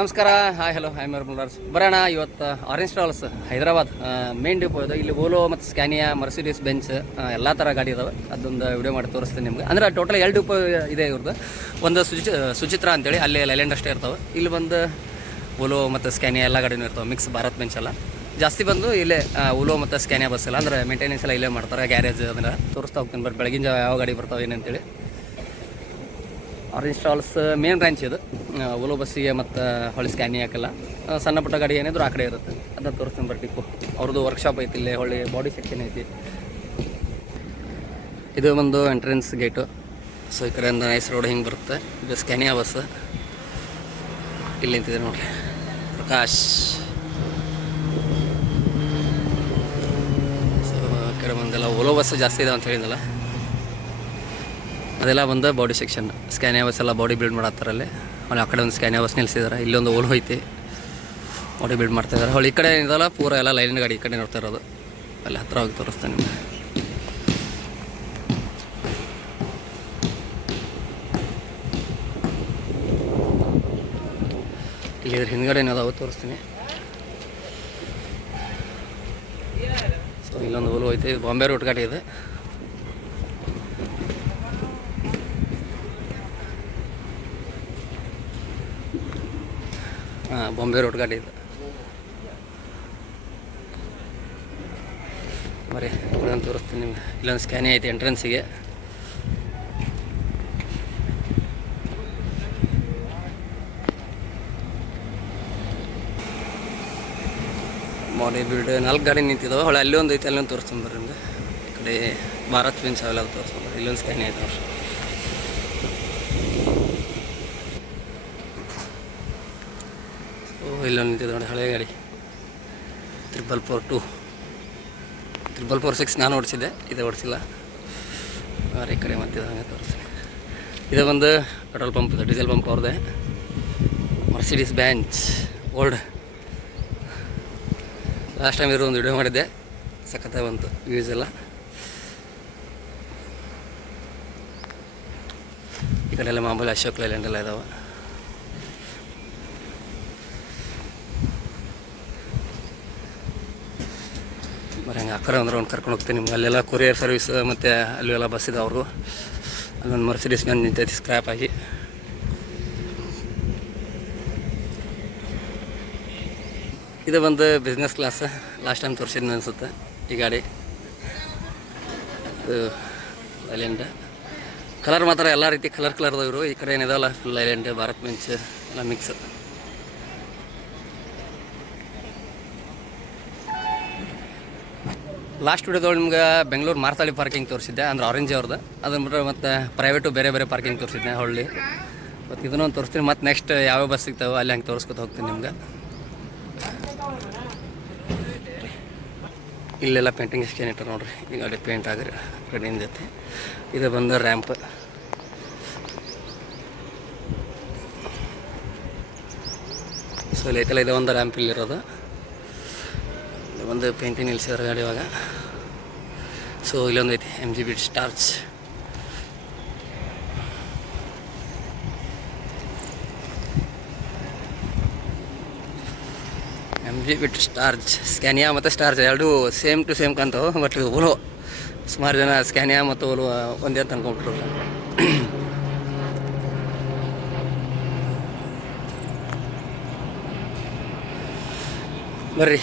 ನಮಸ್ಕಾರ. Hi hello I Muller's. ಬರೋಣ ಇವತ್ತು orange travels Hyderabad main depot ಇದು. ಇಲ್ಲಿ ಓಲೋ ಮತ್ತು ಸ್ಕ್ಯಾನಿಯಾ, ಮರ್ಸಿಡೀಸ್ ಬೆಂಚ್ ಎಲ್ಲ ಥರ ಗಾಡಿ ಇದಾವೆ. ಅದೊಂದು ವಿಡಿಯೋ ಮಾಡಿ ತೋರಿಸ್ತೀನಿ ನಿಮ್ಗೆ. ಅಂದರೆ ಟೋಟಲ್ 2 ಡಿಪೋ ಇದೆ ಇವ್ರದ್ದು. ಒಂದು ಸುಚಿತ್ರ ಅಂತೇಳಿ ಅಲ್ಲಿ ಲೈಲ್ಯಾಂಡ್ ಅಷ್ಟೇ ಇರ್ತಾವೆ. ಇಲ್ಲಿ ಬಂದು ಓಲೋ ಮತ್ತು ಸ್ಕ್ಯಾನಿಯಾ ಎಲ್ಲ ಗಾಡಿನೂ ಇರ್ತಾವೆ. ಮಿಕ್ಸ್ ಭಾರತ್ ಬೆಂಚ್ ಎಲ್ಲ ಜಾಸ್ತಿ ಬಂದು ಇಲ್ಲೇ ಓಲೋ ಮತ್ತು ಸ್ಕ್ಯಾನಿಯಾ ಬಸ್ ಎಲ್ಲ ಅಂದರೆ ಮೇಂಟೆನೆನ್ಸ್ ಎಲ್ಲ ಇಲ್ಲೇ ಮಾಡ್ತಾರೆ. ಗ್ಯಾರೇಜ್ ಅದನ್ನು ತೋರಿಸ್ತಾ ಹೋಗ್ತೀನಿ. ಬಟ್ ಬೆಳಗಿನ ಜಾವ ಯಾವ ಗಾಡಿ ಬರ್ತಾವೆ ಏನಂತೇಳಿ. ಆರೆಂಜ್ ಟ್ರಾವೆಲ್ಸ್ ಮೇನ್ ಬ್ರಾಂಚ್ ಇದು. ಓಲೋ ಬಸ್ಸಿಗೆ ಮತ್ತು ಹೊಳ್ಳಿ ಸ್ಕ್ಯಾನಿಯಾಕೆಲ್ಲ ಸಣ್ಣ ಪುಟ್ಟ ಗಾಡಿ ಏನಿದ್ರು ಆ ಕಡೆ ಇರುತ್ತೆ. ಅದನ್ನು ತೋರಿಸ್ತೀನಿ ಬರ್ರಿ. ಡಿಪೋ ಅವ್ರದ್ದು ವರ್ಕ್ಶಾಪ್ ಐತಿ ಇಲ್ಲಿ. ಹೊಳ್ಳಿ ಬಾಡಿ ಸೆಕ್ಷನ್ ಐತಿ. ಇದು ಒಂದು ಎಂಟ್ರೆನ್ಸ್ ಗೇಟು. ಸೊ ಈ ಕಡೆಯಿಂದ ನೈಸ್ ರೋಡ್ ಹಿಂಗೆ ಬರುತ್ತೆ. ಇದು ಸ್ಕ್ಯಾನಿಯಾ ಬಸ್ ಇಲ್ಲಿ ನಿಂತಿದೆ ನೋಡಿರಿ. ಪ್ರಕಾಶ್. ಸೊ ಈ ಕಡೆ ಬಂದೆಲ್ಲ ಓಲೋ ಬಸ್ ಜಾಸ್ತಿ ಇದೆ ಅಂತ ಹೇಳಿದಲ್ಲ, ಅದೆಲ್ಲ ಬಂದು ಬಾಡಿ ಸೆಕ್ಷನ್. ಸ್ಕ್ಯಾನಿಯಾ ಬಸ್ ಎಲ್ಲ ಬಾಡಿ ಬಿಲ್ಡ್ ಮಾಡತ್ತಾರಲ್ಲಿ. ಅಲ್ಲಿ ಆ ಕಡೆ ಒಂದು ಸ್ಕ್ಯಾನಿಯಾ ಬಸ್ ನಿಲ್ಸಿದ್ದಾರೆ. ಇಲ್ಲೊಂದು ಓಲೋ ಐತಿ, ಬಾಡಿ ಬಿಲ್ಡ್ ಮಾಡ್ತಾಯಿದ್ದಾರೆ. ಅವಳು ಈ ಕಡೆ ಇದಲ್ಲ ಪೂರ ಎಲ್ಲ ಲೈನ್ ಗಾಡಿ ಈ ಕಡೆ ನೋಡ್ತಾ ಇರೋದು. ಅಲ್ಲಿ ಹತ್ರ ಹೋಗಿ ತೋರಿಸ್ತಾನೆ ನಿಮಗೆ. ಇಲ್ಲಿ ಹಿಂದ್ಗಡೆ ಏನಾದಾವು ತೋರಿಸ್ತೀನಿ. ಸೊ ಇಲ್ಲೊಂದು ಓಲೋ ಐತಿ. ಇದು ಬಾಂಬೆ ರೂಟ್ ಗಾಡಿ ಇದೆ. ಬಾಂಬೆ ರೋಡ್ ಗಾಡಿ ಇದೆ. ಬರೀ ಇಲ್ಲೊಂದು ತೋರಿಸ್ತೀನಿ ನಿಮ್ಗೆ. ಇಲ್ಲೊಂದು ಸ್ಕ್ಯಾನಿಯಾ ಐತಿ ಎಂಟ್ರೆನ್ಸಿಗೆ. ಬಾಡಿ ಬಿಲ್ಡ್ 4 ಗಾಡಿ ನಿಂತಿದ್ದಾವೆ. ಹೊಳೆ ಅಲ್ಲಿ ಒಂದು ಐತಿ, ಅಲ್ಲೊಂದು ತೋರಿಸ್ತೀನಿ ಬರ್ರಿ ನಿಮ್ಗೆ. ಈ ಕಡೆ ಭಾರತ್ ಬೆಂಚ್ ಅವೆಲ್ಲ ತೋರಿಸ್ತೀನಿ ಬರ್ರಿ. ಇಲ್ಲೊಂದು ಸ್ಕ್ಯಾನಿಯಾ ಐತೆ ಅವ್ರು. ಇಲ್ಲೊಂದು ನಿಂತಿದೆ ನೋಡಿ ಹಳೆ ಗಾಡಿ. 442 446 ನಾನು ಓಡಿಸಿದ್ದೆ, ಇದು ಓಡಿಸಿಲ್ಲ. ಈ ಕಡೆ ಮತ್ತೆ ಹಂಗೆ ತೋರಿಸ್ತೀನಿ. ಇದು ಒಂದು ಪೆಟ್ರೋಲ್ ಪಂಪ್ ಇದೆ, ಡೀಸೆಲ್ ಪಂಪ್ ಅವ್ರದ್ದೇ. Mercedes bench old. Last time ಇರೋ ಒಂದು ವಿಡಿಯೋ ಮಾಡಿದ್ದೆ, ಸಖತ್ತಾಗಿ ಬಂತು ವ್ಯೂಸ್ ಎಲ್ಲ. ಈ ಕಡೆ ಎಲ್ಲ ಮಾಮೂಲಿ ಅಶೋಕ್ ಲೈಲ್ಯಾಂಡ್ ಎಲ್ಲ ಇದಾವೆ. ಬರೀ ಹಂಗೆ ಅಕ್ಕರೆ ಅಂದ್ರೆ ಒಂದು ಕರ್ಕೊಂಡು ಹೋಗ್ತೀನಿ ನಿಮ್ಗೆ. ಅಲ್ಲೆಲ್ಲ ಕೊರಿಯರ್ ಸರ್ವಿಸ್ ಮತ್ತು ಅಲ್ಲೆಲ್ಲ ಬಸ್ ಇದೆ ಅವ್ರದ್ದು. ಅಲ್ಲೊಂದು ಮರ್ಸಿಡೀಸ್ ಬೆಂಚ್ ನಿಂತೈತಿ ಸ್ಕ್ರ್ಯಾಪ್ ಆಗಿ. ಇದು ಬಂದು ಬಿಸ್ನೆಸ್ ಕ್ಲಾಸ್. ಲಾಸ್ಟ್ ಟೈಮ್ ತೋರಿಸಿದ್ನ ಅನಿಸುತ್ತೆ ಈ ಗಾಡಿ. ಇದು ಲೈಲ್ಯಾಂಡ್ ಕಲರ್ ಮಾತ್ರ ಎಲ್ಲ ರೀತಿ ಕಲರ್ದವರು. ಇವರು ಈ ಕಡೆ ಏನಿದಾವಲ್ಲ ಫುಲ್ ಲೈಲ್ಯಾಂಡ್, ಭಾರತ್ ಬೆಂಚ್ ಎಲ್ಲ ಮಿಕ್ಸ್. ಲಾಸ್ಟ್ ವಿಡಿಯೋದೊಳಗೆ ನಿಮ್ಗೆ ಬೆಂಗಳೂರು ಮಾರ್ತಾಳಿ ಪಾರ್ಕಿಂಗ್ ತೋರಿಸಿದ್ದೆ, ಅಂದರೆ ಆರೆಂಜ್ ಅವ್ರದ್ದು. ಅದನ್ನು ಬಿಟ್ಟರೆ ಮತ್ತು ಪ್ರೈವೇಟು ಬೇರೆ ಬೇರೆ ಪಾರ್ಕಿಂಗ್ ತೋರಿಸಿದ್ದೆ ಹೊಳ್ಳಿ. ಮತ್ತು ಇದನ್ನೊಂದು ತೋರಿಸ್ತೀನಿ. ಮತ್ತು ನೆಕ್ಸ್ಟ್ ಯಾವ್ಯಾವ ಬಸ್ ಸಿಗ್ತಾವೆ ಅಲ್ಲಿ ಹಂಗೆ ತೋರಿಸ್ಕೊತ ಹೋಗ್ತೀನಿ ನಿಮ್ಗೆ. ಇಲ್ಲೆಲ್ಲ ಪೇಂಟಿಂಗ್ ಸ್ಕ್ಯಾನ್ ಇಟ್ಟಾರೆ ನೋಡಿರಿ. ಈ ಗಾಡಿ ಪೇಂಟ್ ಆಗಿರಿ ರೆಡಿ ಜೊತೆ. ಇದು ಬಂದು ರ್ಯಾಂಪ್. ಸೊ ಇಲ್ಲಿ ಐತಲ್ಲ, ಇದು ಒಂದು ರ್ಯಾಂಪ್ ಇಲ್ಲಿರೋದು. ಒಂದು ಪೇಂಟಿಂಗ್ ನಿಲ್ಸಿದ್ದಾರೆ ಗಾಡಿ ಇವಾಗ. ಸೊ ಇಲ್ಲೊಂದು ಐತಿ MG ಬಿಟ್ ಸ್ಟಾರ್ಚ್. MG ಬಿಟ್ ಸ್ಟಾರ್ಚ್. ಸ್ಕ್ಯಾನಿಯಾ ಮತ್ತು ಸ್ಟಾರ್ಚ್ ಎರಡೂ ಸೇಮ್ ಟು ಸೇಮ್ ಕಾಣ್ತಾವೆ. ಬಟ್ ಓಲೋ ಸುಮಾರು ಜನ ಸ್ಕ್ಯಾನಿಯಾ ಮತ್ತು ಓಲೋ ಒಂದೇ ಅಂತ ಅನ್ಕೊಂಡ್ಬಿಟ್ರು. ಬರ್ರಿ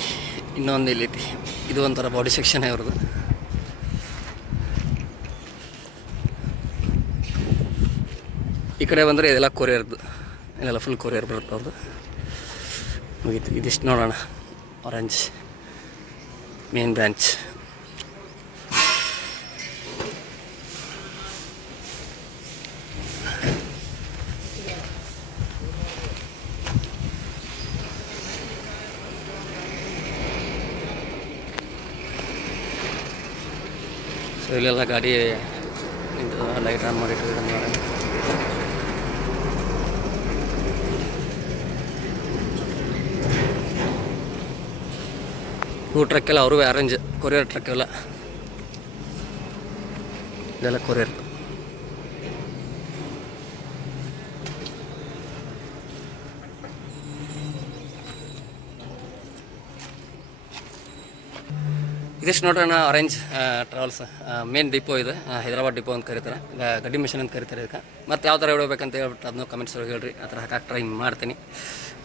ಇನ್ನೊಂದು ಇಲ್ಲೈತಿ. ಇದು ಒಂಥರ ಬಾಡಿ ಸೆಕ್ಷನ್ ಇವ್ರದ್ದು. ಈ ಕಡೆ ಬಂದರೆ ಇದೆಲ್ಲ ಕೊರಿಯರ್ದು, ಇದೆಲ್ಲ ಫುಲ್ ಕೊರಿಯರ್ ಬರುತ್ತೆ ಅವ್ರದ್ದು. ಮುಗೀತು. ಇದಿಷ್ಟು ನೋಡೋಣ. Orange main branch. ಸೊ ಇಲ್ಲೆಲ್ಲ ಗಾಡಿ ನಿಂತು ಲೈಟ್ ಆನ್ ಮಾಡಿಟ್ಟಿದ್ದಾರೆ. ಇವು ಟ್ರಕ್ ಎಲ್ಲ ಅವರು ಅರೇಂಜ್ ಕೊರಿಯರ್ ಟ್ರಕ್ ಎಲ್ಲ ಇದೆಲ್ಲ ಕೊರಿಯರ್. ಇದಿಷ್ಟು ನೋಡ್ರಣ್ಣ ಆರೆಂಜ್ ಟ್ರಾವೆಲ್ಸ್ ಮೇನ್ ಡಿಪೋ ಇದು, ಹೈದರಾಬಾದ್ ಡಿಪೋ ಅಂತ ಕರೀತಾರೆ, ಗಡ್ಡಿ ಮಿಷನ್ ಅಂತ ಕರೀತಾರೆ ಇದಕ್ಕೆ. ಮತ್ತು ಯಾವ ಥರ ಹೇಳ್ಬೇಕಂತ ಹೇಳ್ಬಿಟ್ಟು ಅದನ್ನು ಕಮೆಂಟ್ಸ್ ಹೇಳ್ರಿ, ಆ ಥರ ಹಾಕಕ್ಕೆ ಟ್ರೈ ಮಾಡ್ತೀನಿ.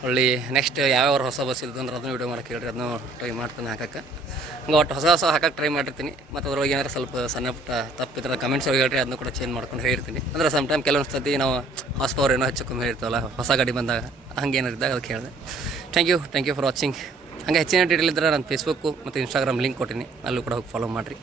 ಹೊಳ್ಳಿ ನೆಕ್ಸ್ಟ್ ಯಾವ್ಯಾವ ಹೊಸ ಬಸ್ ಇದ್ದು ಅಂದ್ರೆ ಅದನ್ನು ವೀಡಿಯೋ ಮಾಡಕ್ಕೆ ಹೇಳ್ರಿ, ಅದನ್ನು ಟ್ರೈ ಮಾಡ್ತೀನಿ ಹಾಕಕ್ಕೆ. ಹಂಗೆ ಒಟ್ಟು ಹೊಸ ಹಾಕಕ್ಕೆ ಟ್ರೈ ಮಾಡಿರ್ತೀನಿ. ಮತ್ತು ಅದ್ರೊಳಗೆ ಏನಾರು ಸ್ವಲ್ಪ ಸಣ್ಣ ಪುಟ್ಟ ತಪ್ಪಿದ್ರೆ ಕಮೆಂಟ್ಸ್ ಹೇಳ್ರಿ, ಅದನ್ನು ಕೂಡ ಚೇಂಜ್ ಮಾಡ್ಕೊಂಡು ಹೇಳ್ತೀನಿ. ಅಂದರೆ ಸಮ್ ಟೈಮ್ ಕೆಲವೊಂದು ಸತಿ ನಾವು ಹಾರ್ಸ್ ಪವರ್ ಏನೋ ಹೆಚ್ಚು ಕಮ್ಮಿ ಹೇಳ್ತೀವಲ್ಲ ಹೊಸ ಗಾಡಿ ಬಂದಾಗ, ಹಂಗೇನಿದ್ದಾಗ ಅದಕ್ಕೆ ಹೇಳಿದೆ. Thank you for watching. ಹಂಗೆ ಹೆಚ್ಚಿನ ಡೀಟೇಲ್ ಇದ್ದರೆ ನಾನು ಫೇಸ್ಬುಕ್ಕು ಮತ್ತು ಇನ್ಸ್ಟಾಗ್ರಾಮ್ ಲಿಂಕ್ ಕೊಟ್ಟಿನಿ, ಅಲ್ಲೂ ಕೂಡ ಹೋಗಿ ಫಾಲೋ ಮಾಡಿರಿ.